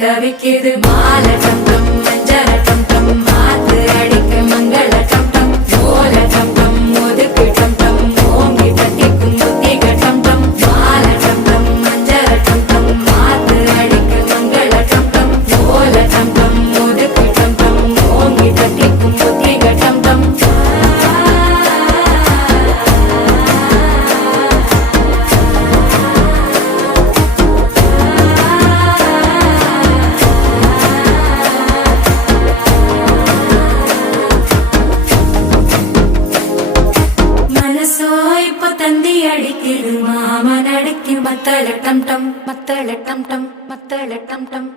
தவிக்குது மால டம் டம் மஞ்சள டம் டம் மாத்து அடிக்க மங்கள டம் டம் ஓல டம் டம் ஒதுக்கு டம் டம் ஓங்கி தட்டிக்கும் புத்திக டம் டம் மால டம் டம் மஞ்சள டம் டம் மாத்து அடிக்க மங்கள டம் டம் ஓல டம் டம் ஒதுக்கு டம் டம் ஓங்கி தட்டிக்கும் புத்திக டம் டம் தந்தி அடிக்குது மாமன் அடிக்கு மத்தள டம் டம் மத்தள டம் டம் மத்தள டம் டம்